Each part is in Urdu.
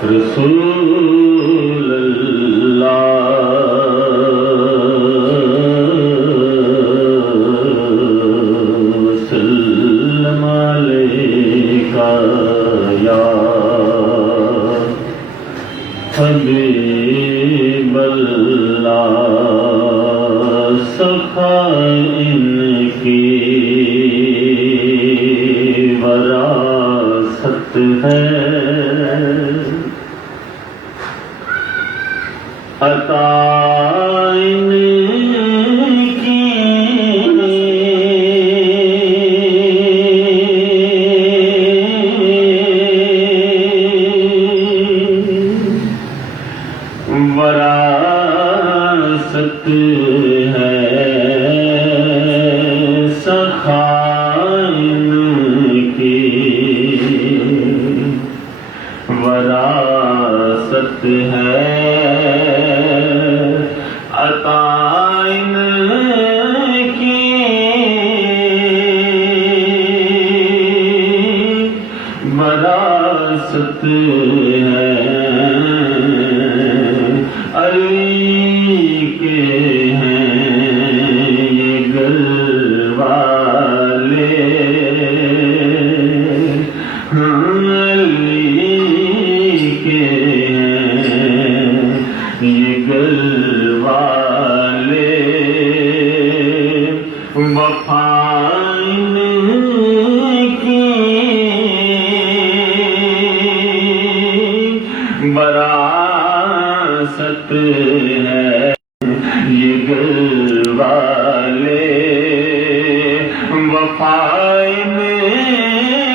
رسول اللہ وسلم علیکہ یا حبیب اللہ سخائن کی وراثت ہے عطا ان کی وراثت ہے سخائن کی وراثت ہے عطائن کی وراثت ہے علی کے ہیں یہ گل والے علی کے ہیں یہ گل والے وفائن کی وراثت ہے یہ گل والے وفائن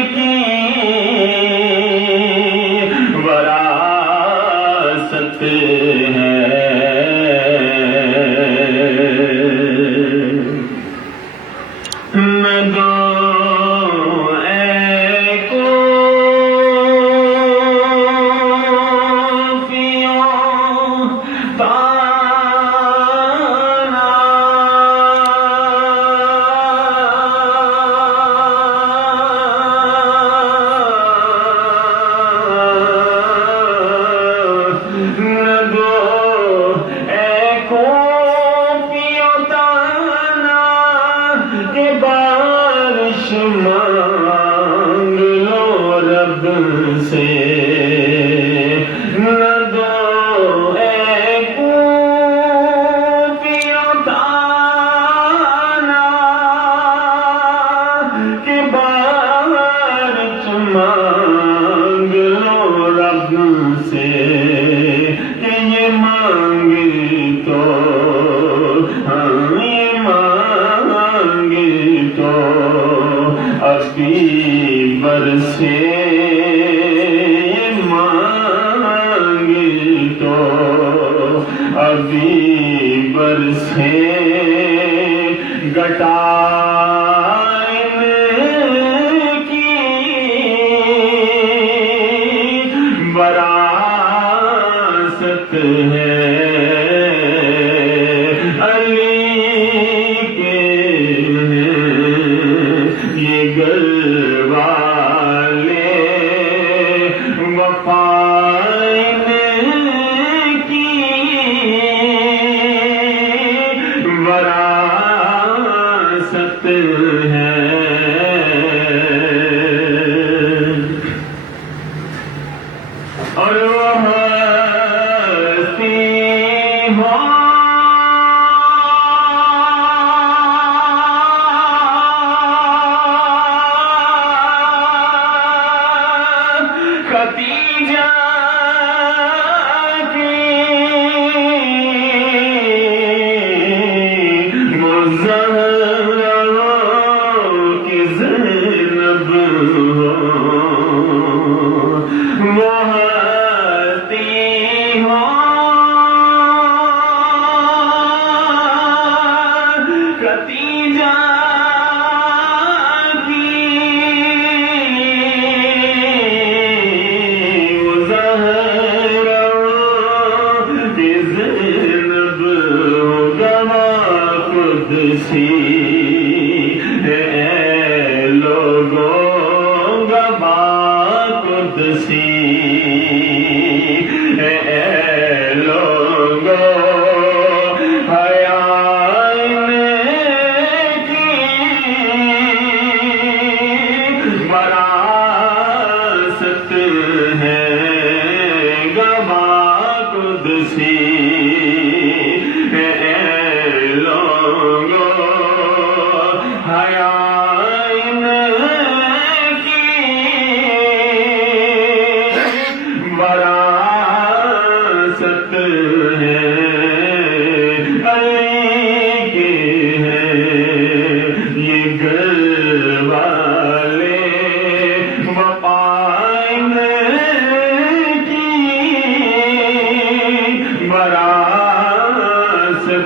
کی وراثت ہے بارش مانگ لو رب سے نہ دو اے کوفیوں تانا کہ بارش مانگ لو رب سے کہ یہ مانگی تو ابھی برسے مانگی تو ابھی برسے گٹائن کی وراثت ہے گل والے وفائن کی وراثت ہے اور وہ ہستی ہو خدیجہ کی مظہرہ کی زینب ہو وہ ہستی ہو خدیجہ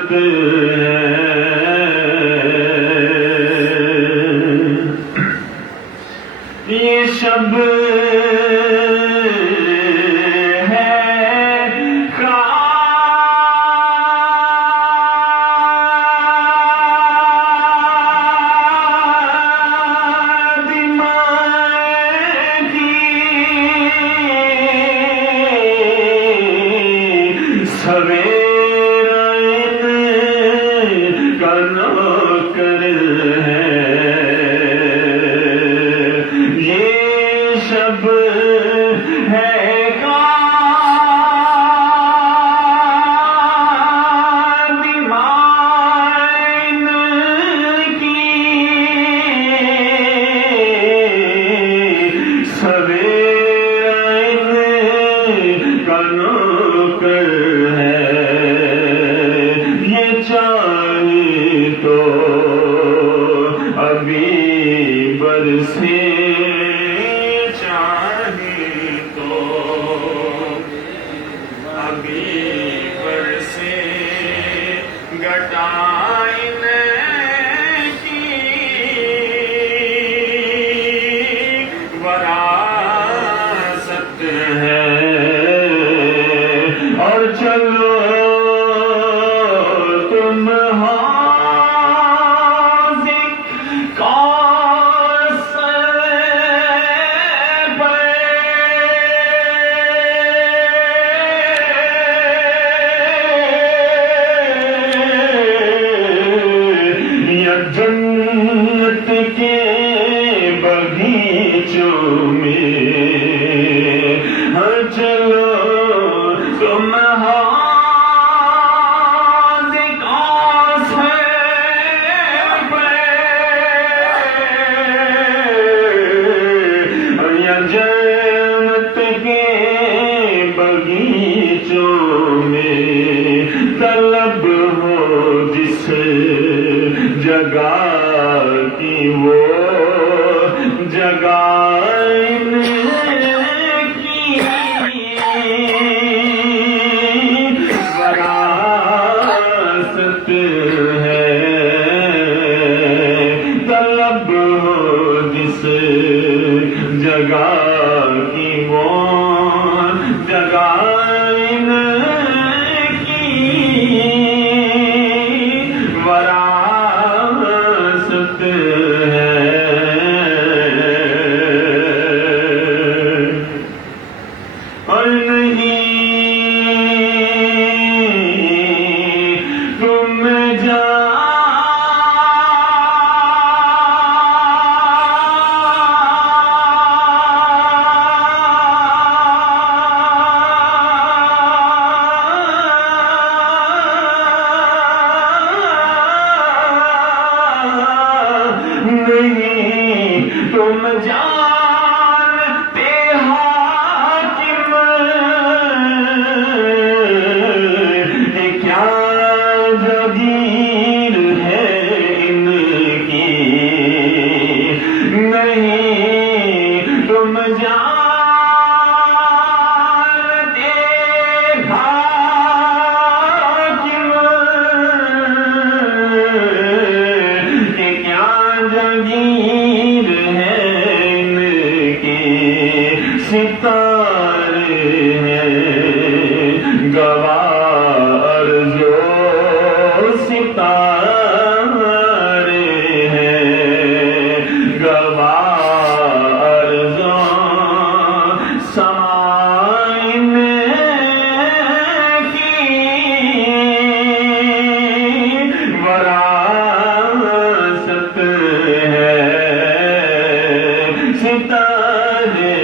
وراثت ہے یہ شب جنت کے بغیچوں میں چلو تم جنت کے بغیچوں میں طلب ہو جس جگہ کی وہ جگہ کی وراثت ہے طلب ہو جس جگہ کی وہ جگہ کی وراثت ہے اور نہیں تم تم جانتے حاکم یہ کیا جگیر ہے ان کی نہیں تم جانتے حاکم یہ کیا جگیر ستارے ہیں گوار جو ستارے ہیں گوار جو سمائن کی وراثت ہے ستارے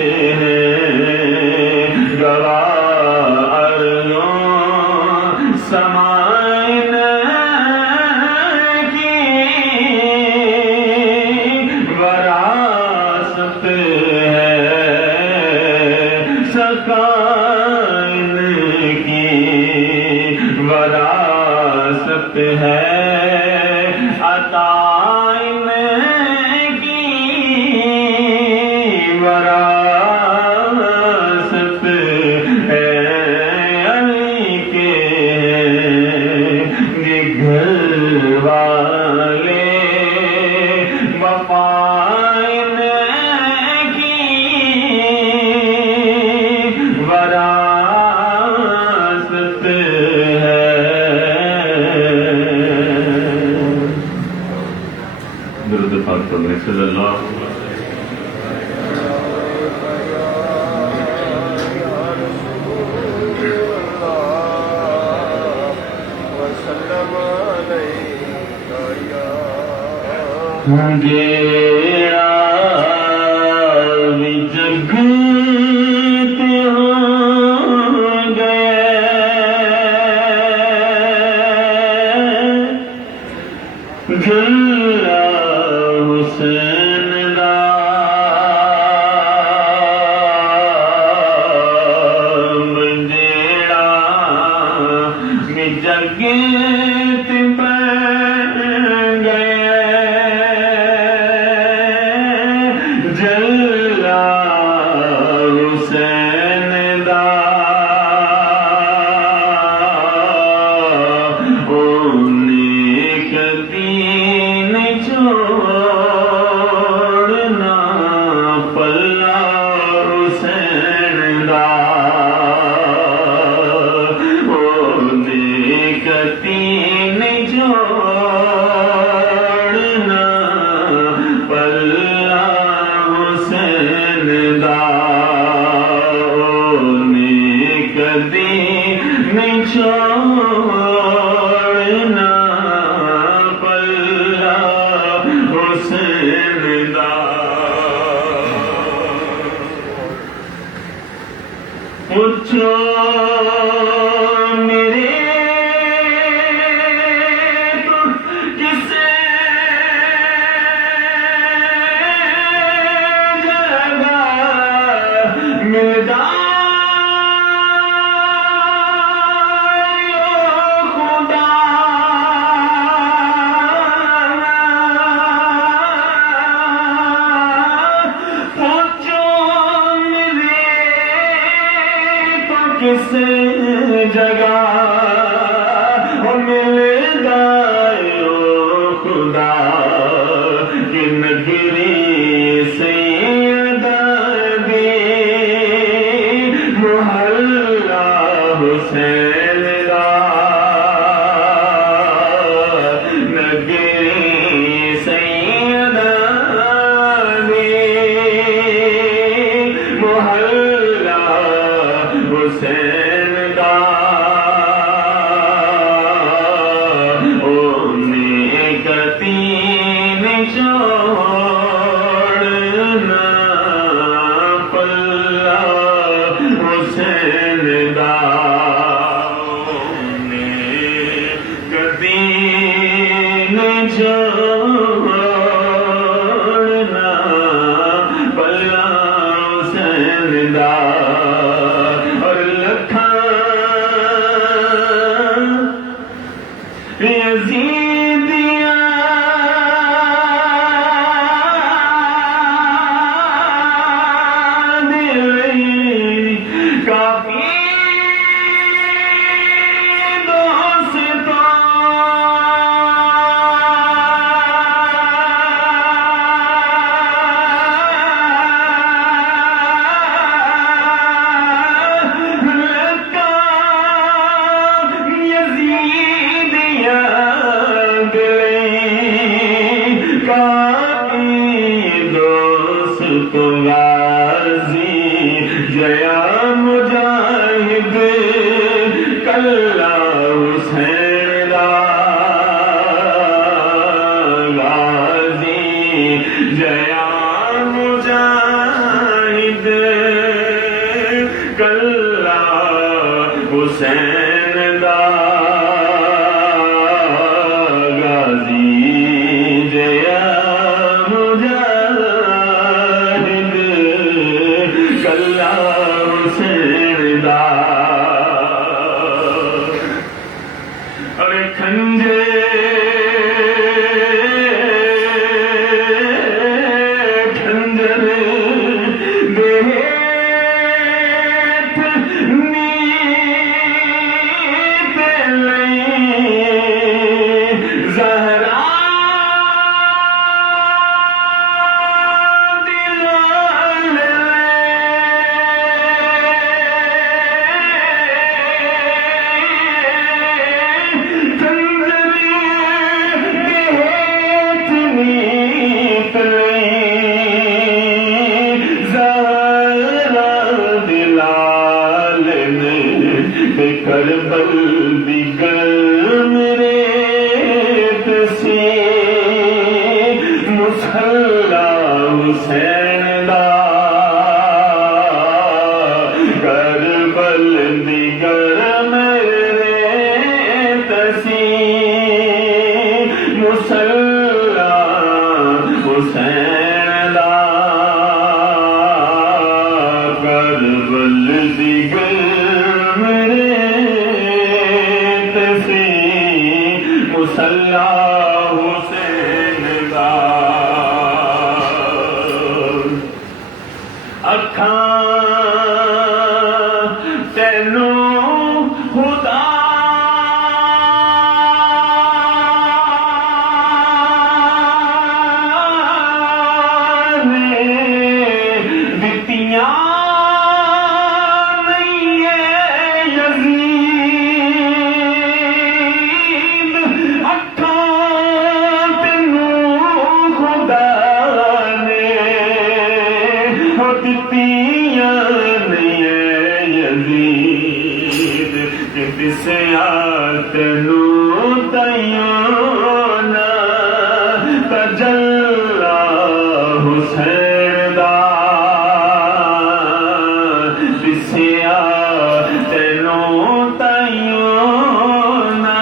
سمائن کی وراثت ہے سکائن کی وراثت ہے عطائن کی وراثت ہے علی کے فرمائیں صلی اللہ گیا جگ کس جگہ مل گئے خدا کی نگری سید محلہ حسین را نگری سید محلہ حسین دا اونے کتین چھوڑنا پلہ حسین دا اونے کتین چھوڑنا پلہ حسین دا جیا مجاہد کلہ حسین را غازی جیا مجاہد کلہ حسین دا غازی جیا مجاہد کلہ حسین دا ارے کھنجے کھنجر دیت نیت کربل دی گرم ریت سی مصلا حسین دا کربل دی گرم ریت سی مصلا حسین دا کربل دی گرم ریت سی مصلا حسین دا اکھاں تینوں خدا نے دتیاں نہیں ہے یزید اکھاں تینوں خدا نے دتیاں نہیں ہے یزید دسیا تینوں تیوں نہ تجلا حسین دا دسیا تینوں تیوں نہ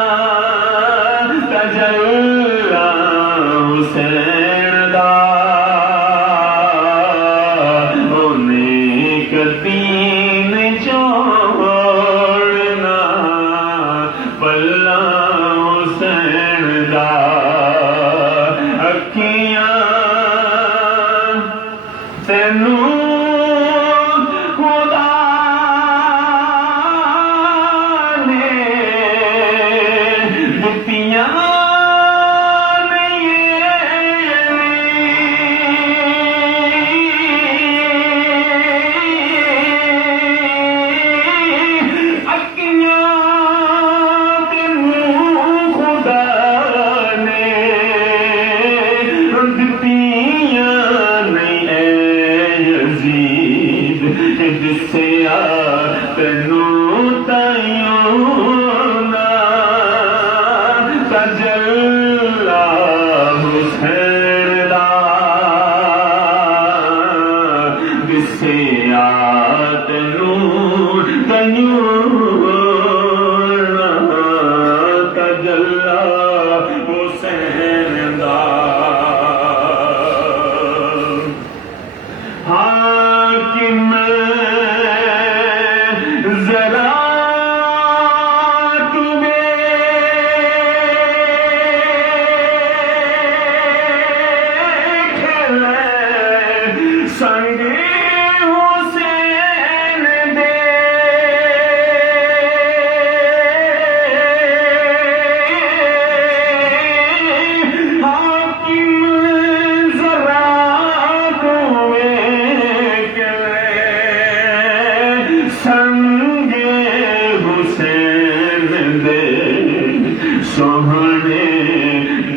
تجلا حسین دا انہیں کدی نہیں چھوڑنا پلا حسین دا اکھیاں تینوں خدا نے دتیاں دسیا تینوں تیوں نہ تجلا حسین دا دسیا تینوں تیوں نہ تجلا حسین دا حاکم ذرا سنگ حسین دے حاکم ذرا سنگ حسین دے سوہنے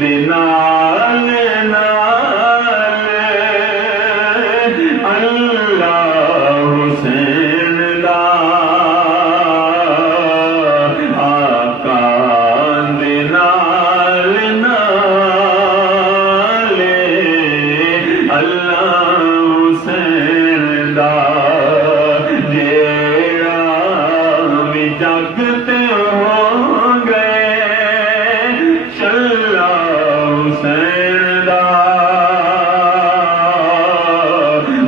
دے نال نال اللہ حسین دا آقا دے نال نال اللہ حسین دا جگتے ہو گئے چلا حسین دا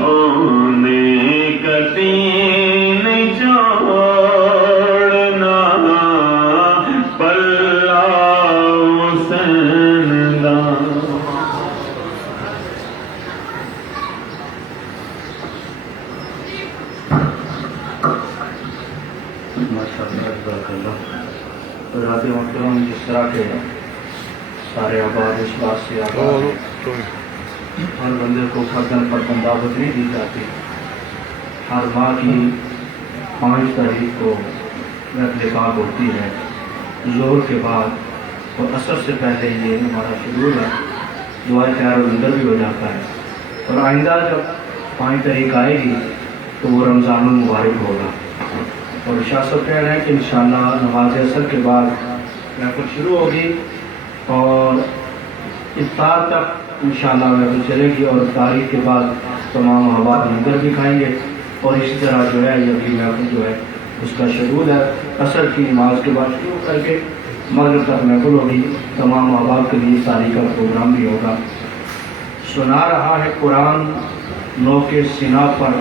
انہیں کدی نہیں چھوڑنا پلا حسین دا حضرات محترم جس طرح کے سارے آباد اس بات سے آباد ہیں ہر بندے کو فردن فردن دعوت نہیں دی جاتی ہر ماہ کی 5 تاریخ کو لقاء ہوتی ہے ظہر کے بعد اور عصر سے پہلے یہ ہمارا شیڈول ہے دعائے خیر اندر بھی ہو جاتا ہے اور آئندہ جب 5 تاریخ آئے گی تو وہ رمضان المبارک ہوگا اور شاہ صاحب کہہ رہے ہیں کہ انشاءاللہ نماز عصر کے بعد محفل شروع ہوگی اور افطار تک انشاءاللہ محفل چلے گی، اور تاریخ کے بعد تمام احباب لنگر بھی کھائیں گے، اور اسی طرح جو ہے یہ بھی محفل جو ہے اس کا شیڈول ہے، عصر کی نماز کے بعد شروع کر کے مغرب تک محفل ہوگی، تمام احباب کے لیے تاریخ کا پروگرام بھی ہوگا۔ سنا رہا ہے قرآن نو کے سنا پر،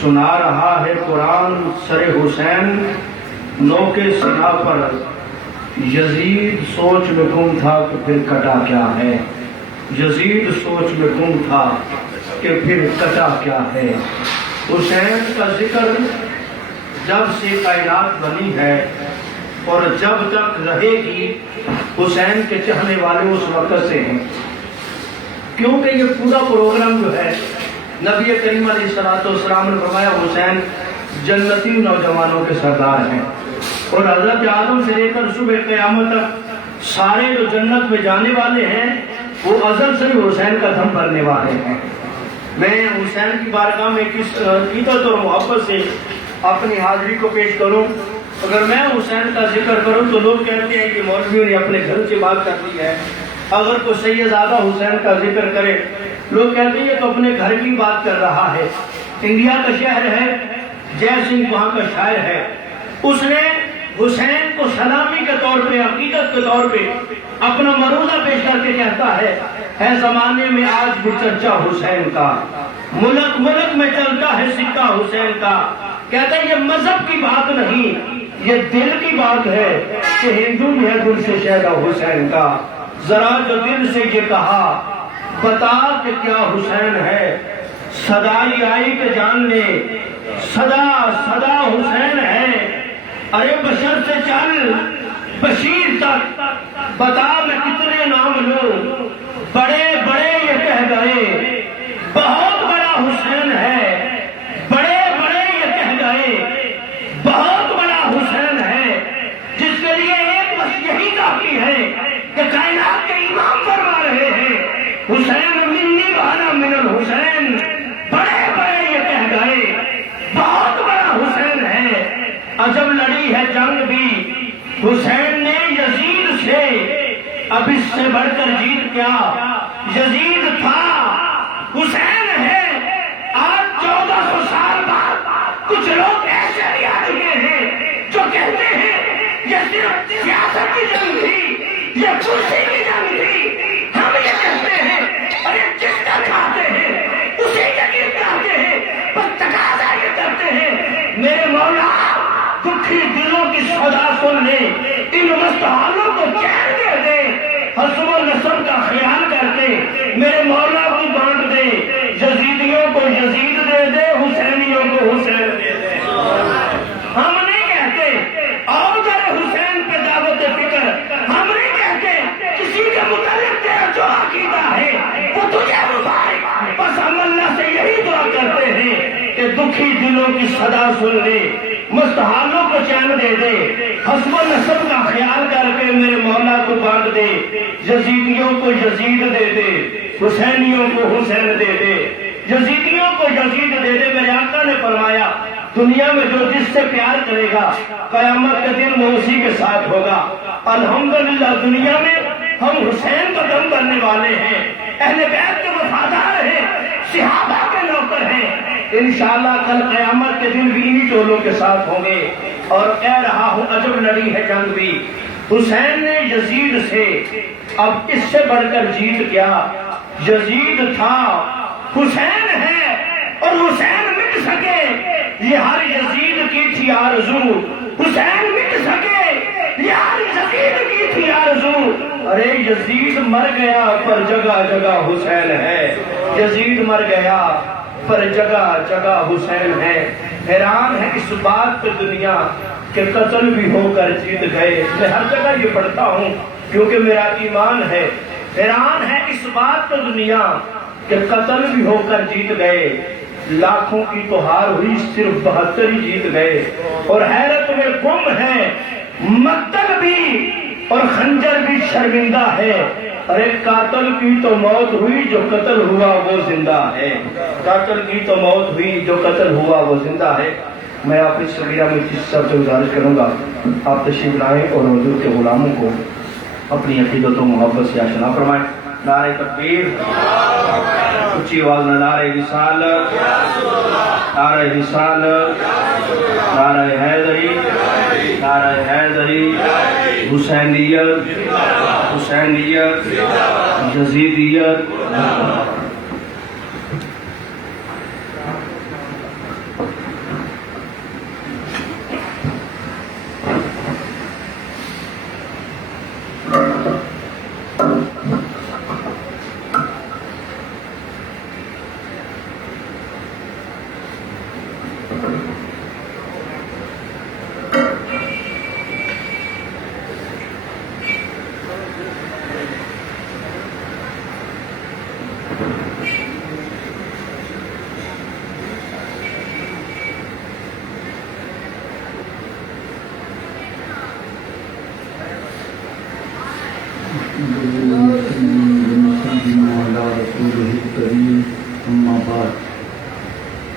سنا رہا ہے قرآن سر حسین نو کے سنا پر، یزید سوچ میں گم تھا کہ پھر کٹا کیا ہے، یزید سوچ میں گم تھا کہ پھر کٹا کیا ہے۔ حسین کا ذکر جب سے کائنات بنی ہے اور جب تک رہے گی حسین کے چاہنے والے اس وقت سے ہیں، کیونکہ یہ پورا پروگرام جو ہے نبی کریم علیہ السلام نے فرمایا حسین جنتی نوجوانوں کے سردار ہیں، اور حضرت آدم سے لے کر صبح قیامت تک سارے جو جنت میں جانے والے ہیں وہ ازل سے ہی حسین کا دم بھرنے والے ہیں۔ میں حسین کی بارگاہ میں کس عقیدت اور محبت سے اپنی حاضری کو پیش کروں، اگر میں حسین کا ذکر کروں تو لوگ کہتے ہیں کہ مولویوں نے اپنے گھر سے بات کر دی ہے، اگر کوئی سیدزادہ حسین کا ذکر کرے لوگ کہتے ہیں تو اپنے گھر کی بات کر رہا ہے۔ انڈیا کا شہر ہے، جے سنگھ وہاں کا شاعر ہے، اس نے حسین کو سلامی کے طور پہ، عقیدت کے طور پہ اپنا مروضہ پیش کر کے کہتا ہے زمانے میں آج بھی چرچا حسین کا، ملک ملک میں چلتا ہے سکہ حسین کا، کہتا ہے یہ مذہب کی بات نہیں یہ دل کی بات ہے کہ ہندو بھی ہے دل سے شہدا حسین کا، ذرا جو دل سے یہ کہا بتا کہ کیا حسین ہے، صدائی آئی کہ جان لے صدا صدا حسین ہے، ارے بشر سے چل بشیر تک بتا میں کتنے نام لوں، بڑے بڑے یہ کہہ گئے بہت بڑا حسین ہے، بڑے بڑے یہ کہہ گئے بہت بڑا حسین ہے، جس کے لیے ایک بس یہی کافی ہے کہ کائنات کے امام فرما رہے ہیں حسین منی وانا من الحسین، بڑے بڑے یہ کہہ گئے بہت بڑا حسین ہے۔ عجب لڑی ہے جنگ بھی حسین نے یزید سے، اب اس سے بڑھ کر جیت کیا، یزید تھا حسین ہے۔ آج 1400 سال بعد کچھ لوگ ایسے بھی آ چکے ہیں جو کہتے ہیں یہ صرف سیاست کی جنگ تھی، یہ کرسی کی جنگ تھی، ہم یہ کہتے ہیں ارے جس کا کھاتے ہیں اسی یقین کہتے ہیں، بس تقاضا یہ کرتے ہیں میرے مولا دکھی دلوں کی صدا سن لے، ان مستحالوں کو چین دے دے، حسب و نسب کا خیال کر کے میرے مولا کو بانٹ دے، یزیدیوں کو یزید دے دے، حسینیوں کو حسین دے دے۔ ہم نہیں کہتے اور ذرا حسین پہ دعوت فکر، ہم نہیں کہتے کسی کے متعلق تیرا جو عقیدہ ہے وہ تجھے مبارک، بس ہم اللہ سے یہی دعا کرتے ہیں کہ دکھی دلوں کی صدا سن لے، مستحالوں کو چین دے دے، حسب و نسب کا خیال کر کے میرے مولا کو بانٹ دے، یزیدیوں کو یزید دے دے، حسینیوں کو حسین دے دے، یزیدیوں کو یزید دے دے۔ میرے آقا نے فرمایا دنیا میں جو جس سے پیار کرے گا قیامت کے دن وہ اسی کے ساتھ ہوگا۔ الحمدللہ دنیا میں ہم حسین کا دم کرنے والے ہیں، اہل بیت کے وفادار ہیں، صحابہ کے نوکر ہیں، انشاءاللہ کل قیامت کے دن بھی انہی ٹولوں کے ساتھ ہوں گے۔ اور کہہ رہا ہوں عجب لڑی ہے جنگ بھی حسین نے یزید سے، اب اس سے بڑھ کر جیت کیا، یزید تھا حسین ہے، اور حسین مٹ سکے یہ ہر یزید کی تھی آرزو، حسین مٹ سکے یہ ہر یزید کی تھی آرزو، ارے یزید مر گیا پر جگہ جگہ حسین ہے، یزید مر گیا پر جگہ جگہ حسین ہے۔ حیران ہے اس بات پہ دنیا کہ قتل بھی ہو کر جیت گئے، میں ہر جگہ یہ پڑھتا ہوں کیونکہ میرا ایمان ہے۔ حیران ہے اس بات پہ دنیا کہ قتل بھی ہو کر جیت گئے، لاکھوں کی تو ہار ہوئی صرف 72 ہی جیت گئے، اور حیرت میں گم ہے مقتل بھی اور خنجر بھی شرمندہ ہے، ارے قاتل کی تو موت ہوئی جو قتل ہوا وہ زندہ ہے، قاتل کی تو موت ہوئی جو قتل ہوا وہ زندہ ہے۔ میں اپنی صغیرہ میں جس سب سے گزارش کروں گا آپ تشریف لائیں اور حضور کے غلاموں کو اپنی عقیدت و محبت سے آشنا فرمائیں۔ نعرہ تکبیر، اونچی آواز میں نعرہ رسالت، نعرہ رسالت، نعرہ حیدری، نعرہ حیدری، حسینیت، حسینیت، یزیدیت۔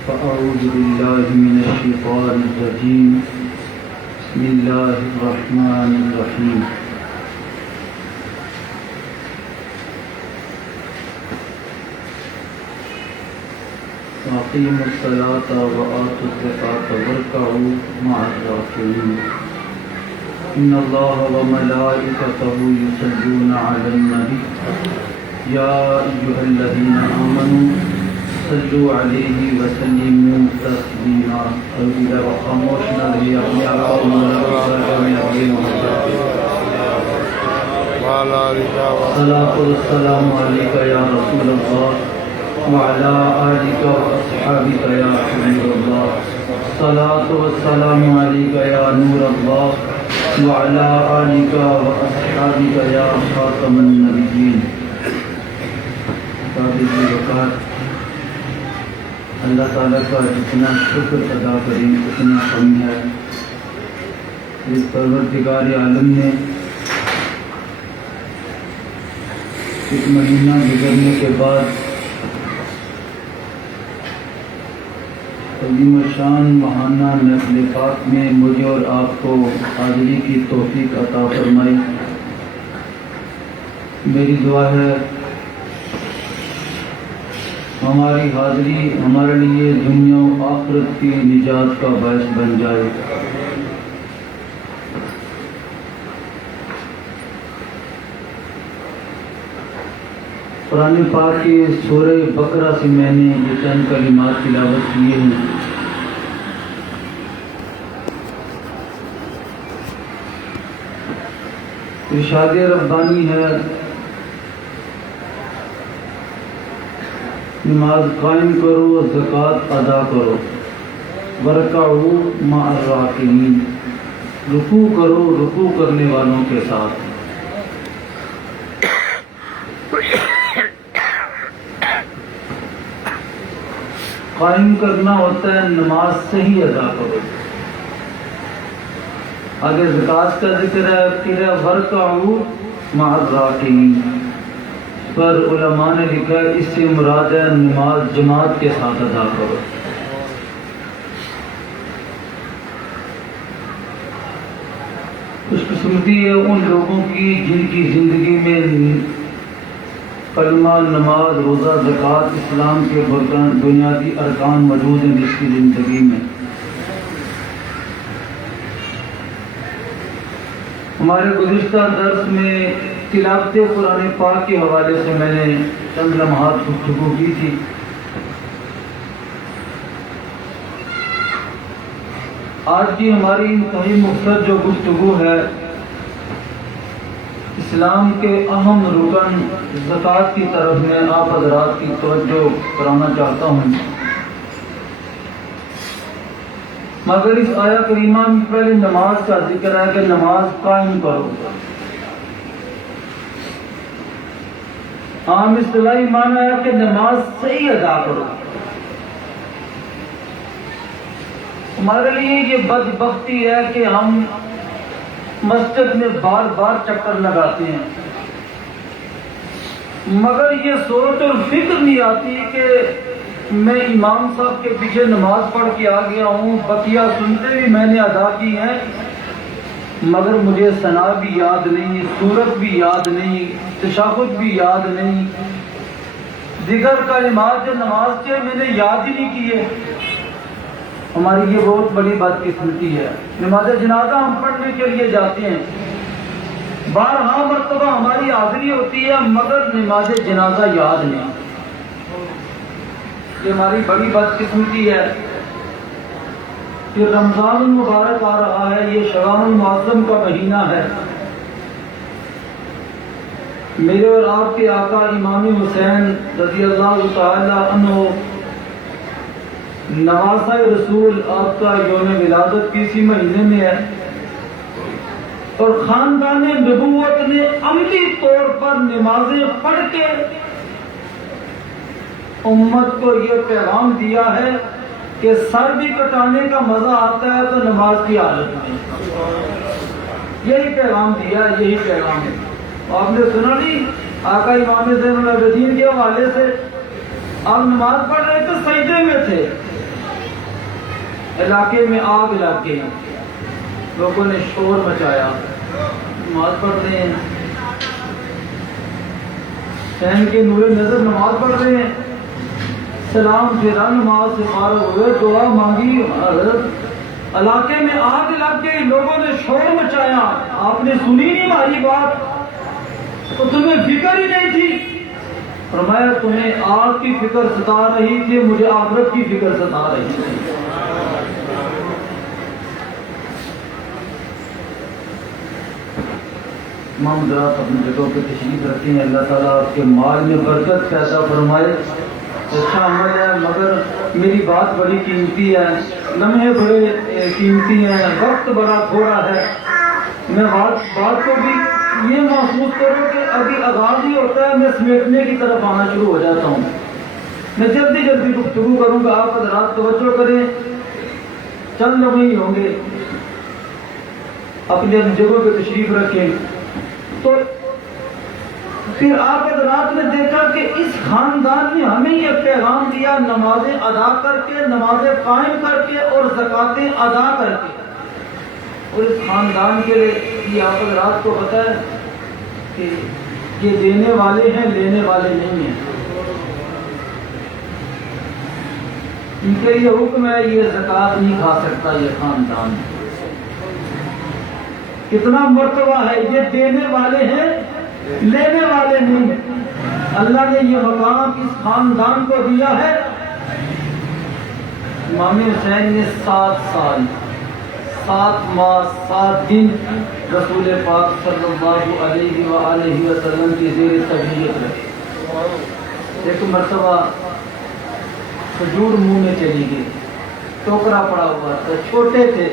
فأعوذ بالله من الشيطان الرجيم بسم الله الرحمن الرحيم وأقيموا الصلاة وآتوا الزكاة واركعوا مع الراكعين إن الله وملائكته يصلون على النبي يا أيها الذين آمنوا صلوا عليه وسلموا تسليما۔ خاموش نہ رہیے، اپنے آپ صلاۃ والسلام علیک یا رسول اللہ وعلی آلک واصحابک یا حبیب اللہ، صلاۃ والسلام علیک یا نور اللہ وعلی آلک واصحابک یا خاتم النبیین۔ اللہ تعالیٰ کا جتنا شکر ادا کریں اتنا کم ہے۔ اس پروردگار عالم نے ایک مہینہ گزرنے کے بعد عظیم شان ماہانہ محفل پاک میں مجھے اور آپ کو حاضری کی توفیق عطا فرمائی۔ میری دعا ہے ہماری حاضری ہمارے لیے دنیا و آخرت کی نجات کا باعث بن جائے۔ قرآن پاک کی سورہ بقرہ سے میں نے یہ چند کلمات تلاوت کیے ہیں۔ ارشاد ربانی ہے نماز قائم کرو، زکوٰۃ ادا کرو، ورکعوا مع الراکعین، رکوع کرو رکوع کرنے والوں کے ساتھ۔ قائم کرنا ہوتا ہے نماز صحیح ادا کرو۔ آگے زکوٰۃ کا ذکر ہے کہ ورکعوا مع الراکعین، پر علماء نے لکھا ہے اس سے مراد ہے نماز جماعت کے ساتھ ادا کرو۔ خوش قسمتی ہے ان لوگوں کی جن کی زندگی میں کلمہ، نماز، روزہ، زکوٰۃ اسلام کے بنیادی ارکان موجود ہیں جس کی زندگی میں۔ ہمارے گزشتہ درس میں تلاوت قرآن پاک کے حوالے سے میں نے چند لمحات گفتگو کی تھی۔ آج کی ہماری انتہائی مختصر جو گفتگو ہے اسلام کے اہم رکن زکوٰۃ کی طرف میں آپ حضرات کی توجہ کرانا چاہتا ہوں۔ مگر اس آیہ کریمہ میں پہلے نماز کا ذکر ہے کہ نماز قائم کرو۔ عام اصطلاحی معنی ہے کہ نماز صحیح ادا کرو۔ ہمارے لیے یہ بدبختی ہے کہ ہم مسجد میں بار بار چکر لگاتے ہیں مگر یہ سوچ اور فکر نہیں آتی کہ میں امام صاحب کے پیچھے نماز پڑھ کے آ گیا ہوں، بقیہ سنتے بھی میں نے ادا کی ہیں، مگر مجھے ثنا بھی یاد نہیں، سورت بھی یاد نہیں، تشہد بھی یاد نہیں، دیگر کلمات جو نماز کے میں نے یاد ہی نہیں کیے۔ ہماری یہ بہت بڑی بدقسمتی ہے۔ نماز جنازہ ہم پڑھنے کے لیے جاتے ہیں، بارہا مرتبہ ہماری حاضری ہوتی ہے، مگر نماز جنازہ یاد نہیں۔ یہ ہماری بڑی بدقسمتی ہے کہ رمضان المبارک آ رہا ہے، یہ شعبان المعظم کا مہینہ ہے، میرے اور آپ کے آقا امام حسین رضی اللہ تعالی عنہ نواسہ رسول آپ کا یوم ولادت کسی مہینے میں ہے، اور خاندان نبوت نے عملی طور پر نمازیں پڑھ کے امت کو یہ پیغام دیا ہے کہ سر بھی کٹانے کا مزہ آتا ہے تو نماز کی حالت میں، یہی پیغام دیا، یہی پیغام ہے۔ آپ نے سنا نہیں آقا امام زین العابدین کے حوالے سے، آپ نماز پڑھ رہے تھے، سجدے میں تھے، علاقے میں آگ لگ گئی، لوگوں نے شور مچایا، نماز پڑھ رہے ہیں، شہن کے نور نظر نماز پڑھ رہے ہیں، سلام پھیرا، نماز سے فارغ ہوئے، دعا مانگی، علاقے میں آگ لگ گئی، لوگوں نے شور مچایا، آپ نے سنی نہیں ہماری بات، تو تمہیں فکر ہی نہیں تھی؟ فرمایا تمہیں آگ کی فکر ستا رہی تھی، مجھے آخرت کی فکر ستا رہی تھی۔ امام حضرات اپنی جگہوں پہ تشریف رکھتے ہیں، اللہ تعالیٰ آپ کے مال میں برکت پیدا فرمائے، اچھا عمل ہے، مگر میری بات بڑی قیمتی ہے، لمحے بڑے قیمتی ہیں، وقت بڑا تھوڑا ہے، میں بات کو بھی یہ محسوس کرو کہ ابھی آغاز ہی ہوتا ہے، میں سمیٹنے کی طرف آنا شروع ہو جاتا ہوں، میں جلدی جلدی گفتگو کروں گا، آپ حضرات توجہ کریں، چند لمحے ہی ہوں گے، اپنی جگہوں پہ تشریف رکھیں۔ تو پھر آپ حضرات نے دیکھا کہ اس خاندان نے ہمیں یہ پیغام دیا، نمازیں ادا کر کے، نمازیں قائم کر کے اور زکاتیں ادا کر کے، اور اس خاندان کے لیے یہ آپ حضرات کو پتہ ہے کہ یہ دینے والے ہیں، لینے والے نہیں ہیں، ان کے لیے حکم ہے یہ زکات نہیں کھا سکتا یہ خاندان، کتنا مرتبہ ہے، یہ دینے والے ہیں، لینے والے نہیں۔ اللہ نے یہ مقام اس خاندان کو دیا ہے۔ امام حسین نے 7 سال 7 ماہ 7 دن رسول پاک صلی اللہ علیہ وآلہ وسلم کی زیر تربیت رکھی۔ ایک مرتبہ کھجور منہ میں چلی گئی، ٹوکرا پڑا ہوا تھا، چھوٹے تھے،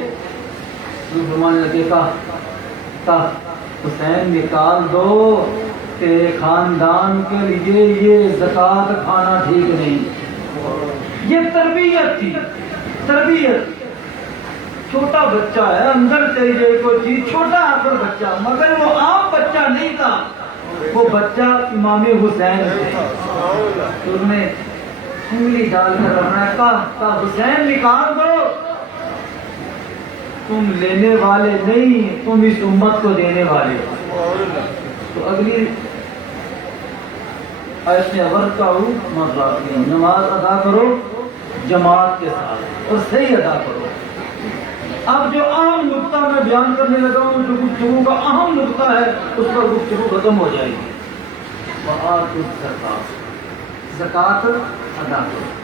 فرمانے لگے کہا حسین نکال دو، تیرے خاندان کے لیے یہ زکات کھانا ٹھیک نہیں۔ یہ تربیت تھی، تربیت۔ چھوٹا بچہ ہے، اندر سے یہ کوئی چیز، چھوٹا آخر بچہ، مگر وہ عام بچہ نہیں تھا، وہ بچہ امام حسین تھے۔ تو انہوں نے انگلی ڈال کر رہنا ہے، کہا حسین نکال دو، تم لینے والے نہیں، تم اس امت کو دینے والے ہو۔ تو اگلی آیت میں ورکعوا مع الراکعین، نماز ادا کرو جماعت کے ساتھ اور صحیح ادا کرو۔ اب جو اہم نقطہ میں بیان کرنے لگا ہوں، جو گفتگو کا اہم نقطہ ہے، اس پر گفتگو ختم ہو جائے گی۔ وآتوا الزکاۃ، زکات ادا کرو۔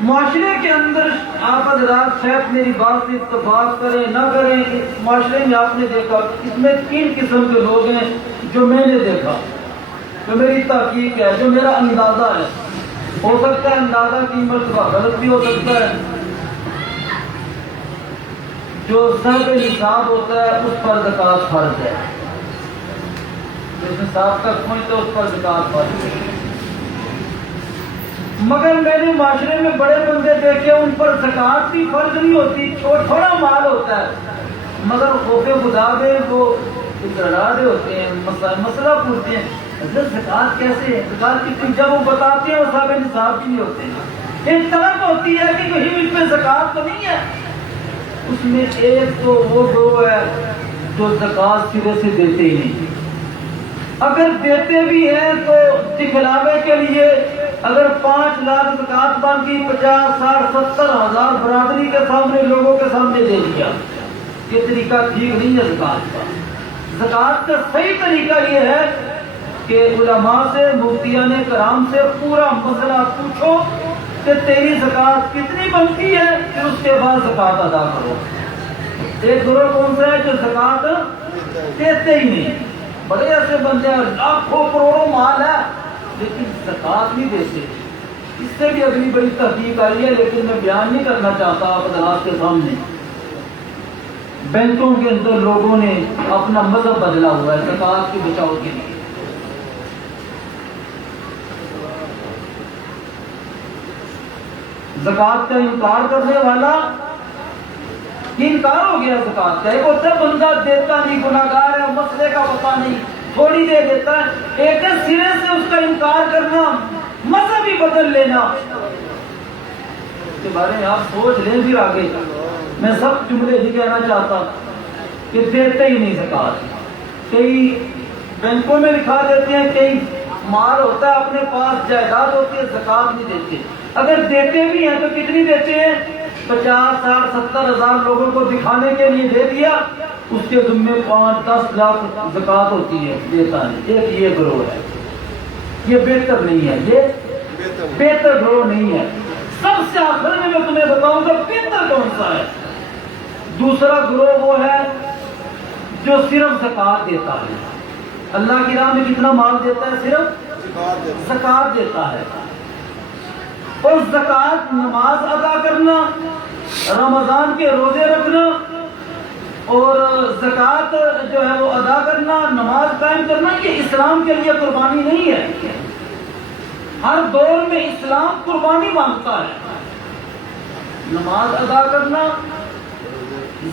معاشرے کے اندر آپ حضرات شاید میری بات سے اتفاق کریں نہ کریں، معاشرے میں آپ نے دیکھا اس میں 3 قسم کے لوگ ہیں جو میں نے دیکھا، جو میری تحقیق ہے، جو میرا اندازہ ہے، ہو سکتا ہے اندازہ کی مرتبہ غلط بھی ہو سکتا ہے۔ جو صاحب نصاب ہوتا ہے اس پر زکات فرض ہے، جس نصاب تک پہنچتا ہے اس پر زکات فرض ہے، مگر میں نے معاشرے میں بڑے بندے دیکھے ان پر زکات بھی فرض نہیں ہوتی، تھوڑا مال ہوتا ہے، مگر خوف خدا میں وہ ڈرا رہے ہوتے ہیں، مسئلہ پوچھتے ہیں حضرت زکات کیسے ہے؟ زکات کتنی؟ جب وہ بتاتے ہیں وہ صاحب نصاب کی نہیں ہوتے ہیں، ایک طرف ہوتی ہے کہ کہیں اس میں زکات تو نہیں ہے۔ اس میں ایک تو وہ گروہ ہے جو زکات سرے سے دیتے ہی نہیں، اگر دیتے بھی ہیں تو دکھلاوے کے لیے، اگر 5 لاکھ زکات باندھی 50 60 70 ہزار برادری کے سامنے لوگوں کے سامنے دے دیا، یہ طریقہ ٹھیک نہیں ہے زکات کا۔ زکات کا صحیح طریقہ یہ ہے کہ علماء سے، مفتیان کرام سے پورا مسئلہ پوچھو کہ تیری زکات کتنی بنتی ہے، پھر اس کے بعد زکات ادا کرو۔ ایک گروہ کون سا ہے جو زکات دیتے ہی نہیں، بڑے ایسے بندے ہیں لاکھوں کروڑوں مال ہے لیکن زکات نہیں دیتے۔ اس سے بھی اگلی بڑی تحقیق آئی ہے لیکن میں بیان نہیں کرنا چاہتا آپ حضرات کے سامنے۔ بینکوں کے اندر لوگوں نے اپنا مذہب بدلا ہوا ہے زکات کے بچاؤ کے لیے۔ زکات کا انکار کرنے والا انکار ہو گیا زکات کا۔ ایک ہوتا ہے بندہ دیتا نہیں، گناہگار ہے، مسئلے کا پتہ نہیں، تھوڑی دے دیتا ہے۔ ایک ہے سرے سے اس کا انکار کرنا، مذہب ہی بدل لینا۔ اس کے بارے میں آپ سوچ لیں پھر آگے۔ میں سب جملے ہی کہنا چاہتا کہ دیتے ہی نہیں زکات۔ کئی بینکوں میں لکھا دیتے ہیں، کئی مال ہوتا ہے اپنے پاس، جائیداد ہوتی ہے، زکات نہیں دیتے۔ اگر دیتے بھی ہیں تو کتنی دیتے ہیں؟ 50 60 70 ہزار لوگوں کو دکھانے کے لیے دے دیا، اس کے ذمے 5 10 لاکھ زکات ہوتی ہے، دیتا نہیں۔ ایک یہ گروہ ہے، یہ بہتر نہیں ہے، یہ بہتر گروہ نہیں ہے۔ سب سے آخر میں تمہیں بتاؤں گا بہتر کون سا ہے۔ دوسرا گروہ وہ ہے جو صرف زکات دیتا ہے، اللہ کی راہ میں کتنا مال دیتا ہے؟ صرف زکات دیتا ہے۔ اور زکات نماز ادا کرنا، رمضان کے روزے رکھنا اور زکات جو ہے وہ ادا کرنا، نماز قائم کرنا، یہ اسلام کے لیے قربانی نہیں ہے۔ ہر دور میں اسلام قربانی مانگتا ہے۔ نماز ادا کرنا،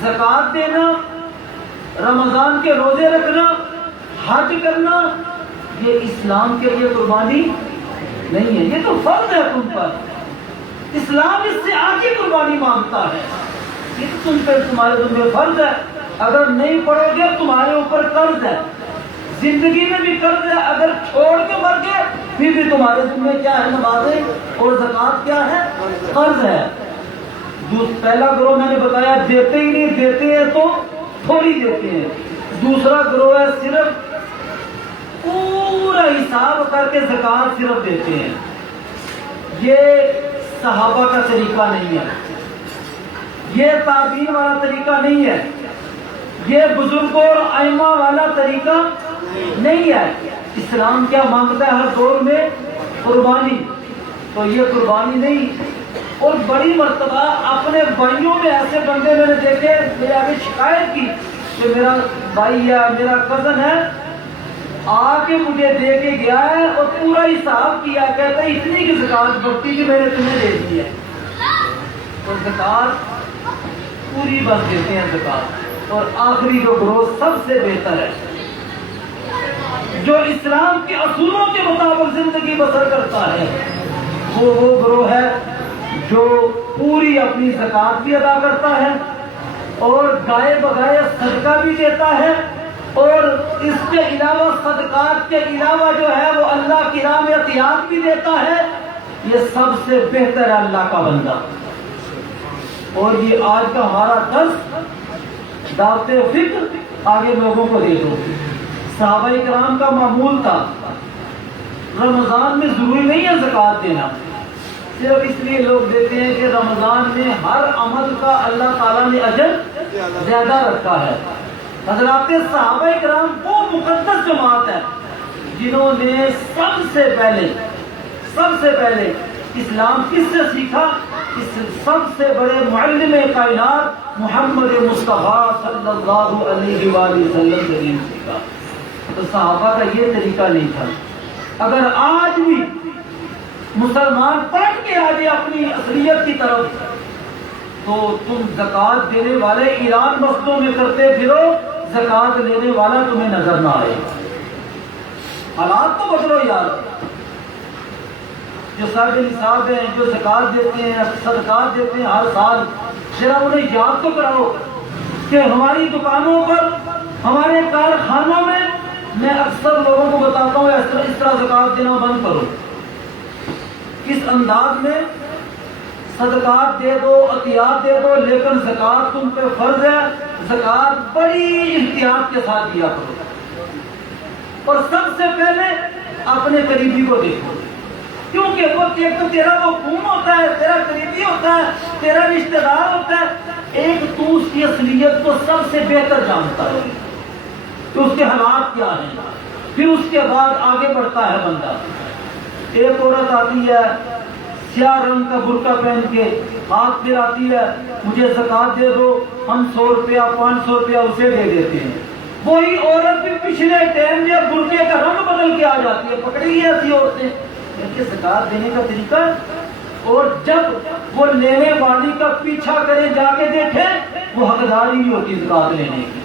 زکات دینا، رمضان کے روزے رکھنا، حج کرنا، یہ اسلام کے لیے قربانی نہیں ہے، یہ تو فرض ہے تم پر۔ اسلام اس سے آگے قربانی مانگتا ہے، یہ تو تم پہ تمہارے ذمہ فرض ہے۔ اگر نہیں پڑھو گے تمہارے اوپر قرض ہے، زندگی میں بھی قرض ہے، اگر چھوڑ کے مر گئے پھر بھی تمہارے ذمہ کیا ہے؟ نمازیں اور زکات کیا ہے؟ قرض ہے۔ پہلا گروہ میں نے بتایا دیتے ہی نہیں، دیتے ہیں تو تھوڑی دیتے ہیں۔ دوسرا گروہ ہے صرف پورا حساب کر کے زکات صرف دیتے ہیں۔ یہ صحابہ کا طریقہ نہیں ہے، یہ تابعین والا طریقہ نہیں ہے، یہ بزرگوں اور ائمہ والا طریقہ نہیں ہے۔ اسلام کیا مانگتا ہے ہر دور میں؟ قربانی، تو یہ قربانی نہیں۔ اور بڑی مرتبہ اپنے بھائیوں میں ایسے بندے میں نے دیکھے، میرے آگے شکایت کی کہ میرا بھائی یا میرا کزن ہے، آ کے مجھے دے کے گیا ہے اور پورا حساب کیا، کہتا ہے اتنی کی زکات بڑھتی کہ میں نے تمہیں دے دی ہے۔ اور زکات پوری بس دیتے ہیں زکات۔ اور آخری جو گروہ سب سے بہتر ہے، جو اسلام کے اصولوں کے مطابق زندگی بسر کرتا ہے، وہ گروہ ہے جو پوری اپنی زکات بھی ادا کرتا ہے اور گائے بگائے صدقہ بھی دیتا ہے، اور اس کے علاوہ صدقات کے علاوہ جو ہے وہ اللہ کی راہ میں عطیات بھی دیتا ہے۔ یہ سب سے بہتر ہے اللہ کا بندہ۔ اور یہ آج کا ہمارا درس دعوت فکر آگے لوگوں کو دے دو۔ صحابہ کرام کا معمول تھا، رمضان میں ضروری نہیں ہے زکات دینا، صرف اس لیے لوگ دیتے ہیں کہ رمضان میں ہر عمل کا اللہ تعالیٰ نے اجر زیادہ رکھا ہے۔ حضرات صحابہ کرام وہ مقدس جماعت ہے جنہوں نے سب سے پہلے اسلام کس سے سیکھا؟ اس سب سے بڑے معلم کائنات محمد مصطفیٰ صلی اللہ علیہ وآلہ وسلم سے سیکھا۔ تو صحابہ کا یہ طریقہ نہیں تھا۔ اگر آج بھی مسلمان پلٹ کے آ جائے اپنی اصلیت کی طرف تو تم زکات دینے والے اعلان مسجدوں میں کرتے پھرو، زکات لینے والا تمہیں نظر نہ آئے۔ حالات تو بدلو یار. جو صاحب نصاب ہیں, جو زکات دیتے ہیں, صدقات دیتے ہیں ہر سال, ذرا انہیں یاد تو کراؤ کہ ہماری دکانوں پر, ہمارے کارخانوں میں اکثر لوگوں کو بتاتا ہوں اس طرح زکات دینا بند کرو. کس انداز میں صدقات دے دو, عطیات دے دو, لیکن زکات تم پہ فرض ہے. زکات بڑی احتیاط کے ساتھ دیا کرو, اور سب سے پہلے اپنے قریبی کو دیکھو, کیونکہ وہ ایک تو تیرا وہ خون ہوتا ہے, تیرا قریبی ہوتا ہے, تیرا رشتہ دار ہوتا ہے. ایک تو اس کی اصلیت کو سب سے بہتر جانتا ہے کہ اس کے حالات کیا ہیں, پھر اس کے بعد آگے بڑھتا ہے بندہ. ایک عورت آتی ہے سیاہ رنگ کا برقع پہن کے, ہاتھ پھر آتی ہے مجھے زکات دے دو, ہم 100 روپیہ 500 روپیہ اسے دے دیتے ہیں. وہی عورت بھی پچھلے ٹائم میں برقعے کا رنگ بدل کے آ جاتی ہے. پکڑی ہے ایسی عورتیں, کہ زکات دینے کا طریقہ, اور جب وہ لینے والی کا پیچھا کرے جا کے دیکھے وہ حقدار ہی نہیں ہوتی زکات لینے کی.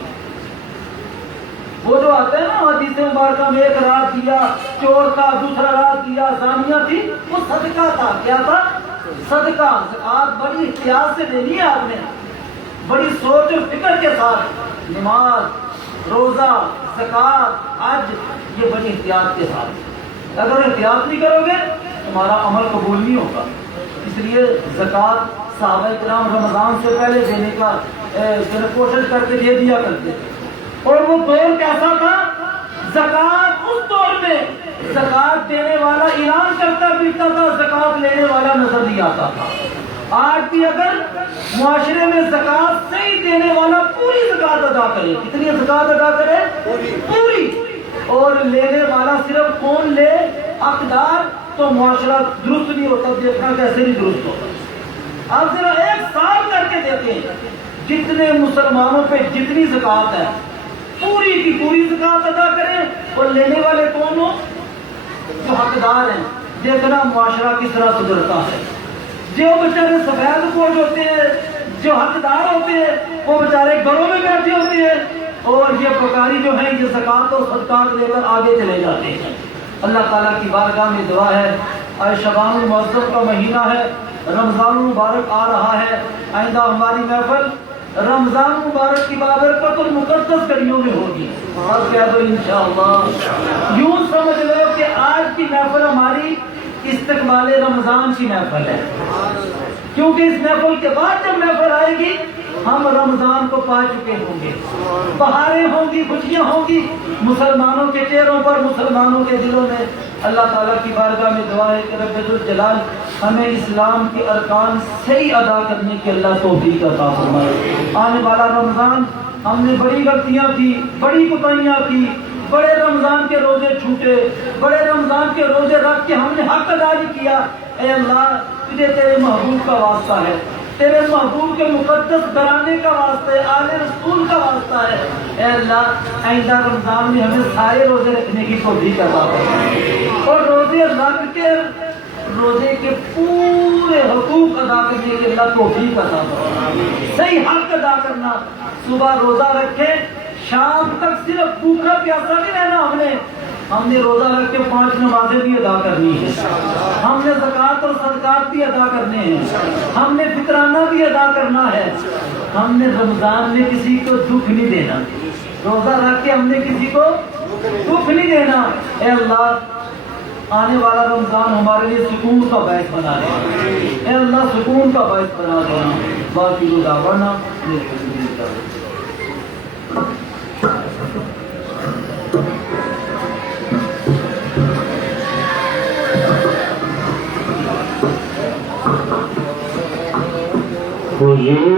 وہ جو آتا ہے نا حدیث مبارکہ میں, ایک رات دیا چور کا, دوسرا رات دیا زانیہ تھی, وہ صدقہ تھا. کیا تھا؟ صدقہ. زکات بڑی احتیاط سے دینی ہے آپ نے, بڑی سوچ اور فکر کے ساتھ. نماز, روزہ, زکات, حج, یہ بڑی احتیاط کے ساتھ. اگر احتیاط نہیں کرو گے تمہارا عمل قبول نہیں ہوگا. اس لیے زکات صحابہ کرام رمضان سے پہلے دینے کا کوشش کر کے دے دیا کرتے تھے. اور وہ دور کیسا تھا؟ زکات اس دور میں زکات دینے والا اعلان کرتا پھرتا تھا, زکات لینے والا نظر نہیں آتا تھا. آج بھی اگر معاشرے میں زکات صحیح دینے والا پوری زکات ادا کرے, کتنی زکات ادا کرے؟ پوری, اور لینے والا صرف کون لے؟ حقدار, تو معاشرہ درست نہیں ہوتا. دیکھنا کیسے نہیں درست ہوتا. آپ ذرا ایک سال کر کے دیکھیں, جتنے مسلمانوں پہ جتنی زکات ہے پوری کی پوری زکات ادا کریں, اور لینے والے کون ہو؟ جو حقدار ہیں. دیکھنا معاشرہ کس طرح سدھرتا ہے. جو بیچارے سفید پوش ہوتے ہیں, جو حقدار ہوتے ہیں, وہ بیچارے گھروں میں بیٹھے ہوتے ہیں, اور یہ پکاری جو ہیں یہ زکات اور صدقات لے کر آگے چلے جاتے ہیں. اللہ تعالیٰ کی بارگاہ میں دعا ہے, آج شعبان المعظم کا مہینہ ہے, رمضان المبارک آ رہا ہے. آئندہ ہماری محفل رمضان مبارک کی بابرکت اور مقدس گھڑیوں میں ہوگی. آپ کہہ دو انشاءاللہ. یوں سمجھ لو کہ آج کی محفل ہماری استقبال رمضان کی محفل ہے, کیونکہ اس محفل کے بعد جب محفل آئے گی ہم رمضان کو پا چکے ہوں گے. بہاریں ہوں گی, خوشیاں ہوں گی مسلمانوں کے چہروں پر, مسلمانوں کے دلوں میں. اللہ تعالیٰ کی بارگاہ میں دعا ہے کہ رب الجلال ہمیں اسلام کے ارکان صحیح ادا کرنے کی اللہ توفیق عطا فرمائے. آنے والا رمضان ہم نے بڑی غلطیاں کی, بڑی کوتاہیاں کی, بڑے رمضان کے روزے چھوٹے, بڑے رمضان کے روزے رکھ کے ہم نے حق ادا نہیں کیا. اے اللہ, تجھے تیرے محبوب کا واسطہ ہے, تیرے محبوب کے مقدس گھرانے کا واسطہ ہے, آل رسول کا واسطہ ہے. اے اللہ, آئندہ رمضان میں ہمیں سارے روزے رکھنے کی توفیق عطا فرما, اور روزے رکھ کے روزے کے پورے حقوق ادا کرنے کے اللہ توفیق عطا فرما. صحیح حق ادا کرنا, صبح روزہ رکھے, شام تک صرف بھوکا پیاسا نہیں رہنا. ہم نے روزہ رکھ کے 5 نمازیں بھی ادا کرنی ہے, ہم نے زکات اور صدقات بھی ادا کرنے ہیں, ہم نے فطرانہ بھی ادا کرنا ہے. ہم نے رمضان میں کسی کو دکھ نہیں دینا, روزہ رکھ کے ہم نے کسی کو دکھ نہیں دینا. اے اللہ, آنے والا رمضان ہمارے لیے سکون کا باعث بنا دے. اے اللہ, سکون کا باعث بنا دینا. باقی کو دعوانا حضور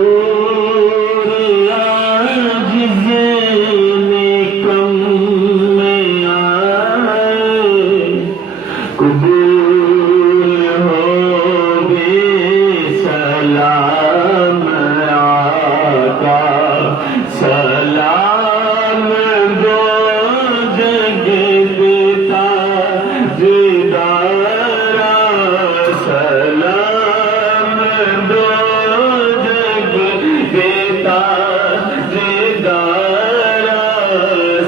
عاجز کم میں آئے, قبول ہو بے سلام آقا, سلام دو جگ دیتا جدارا, سلام دو دیتا جدارا,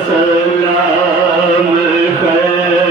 سلام خیر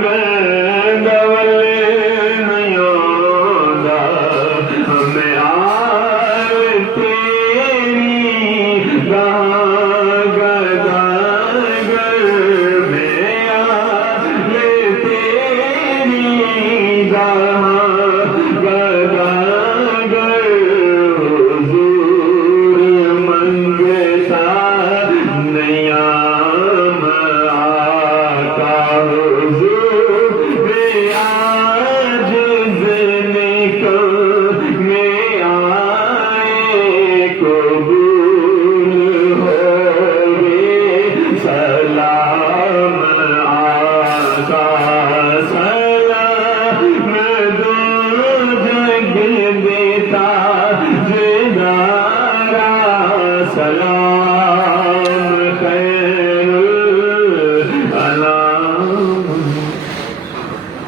میں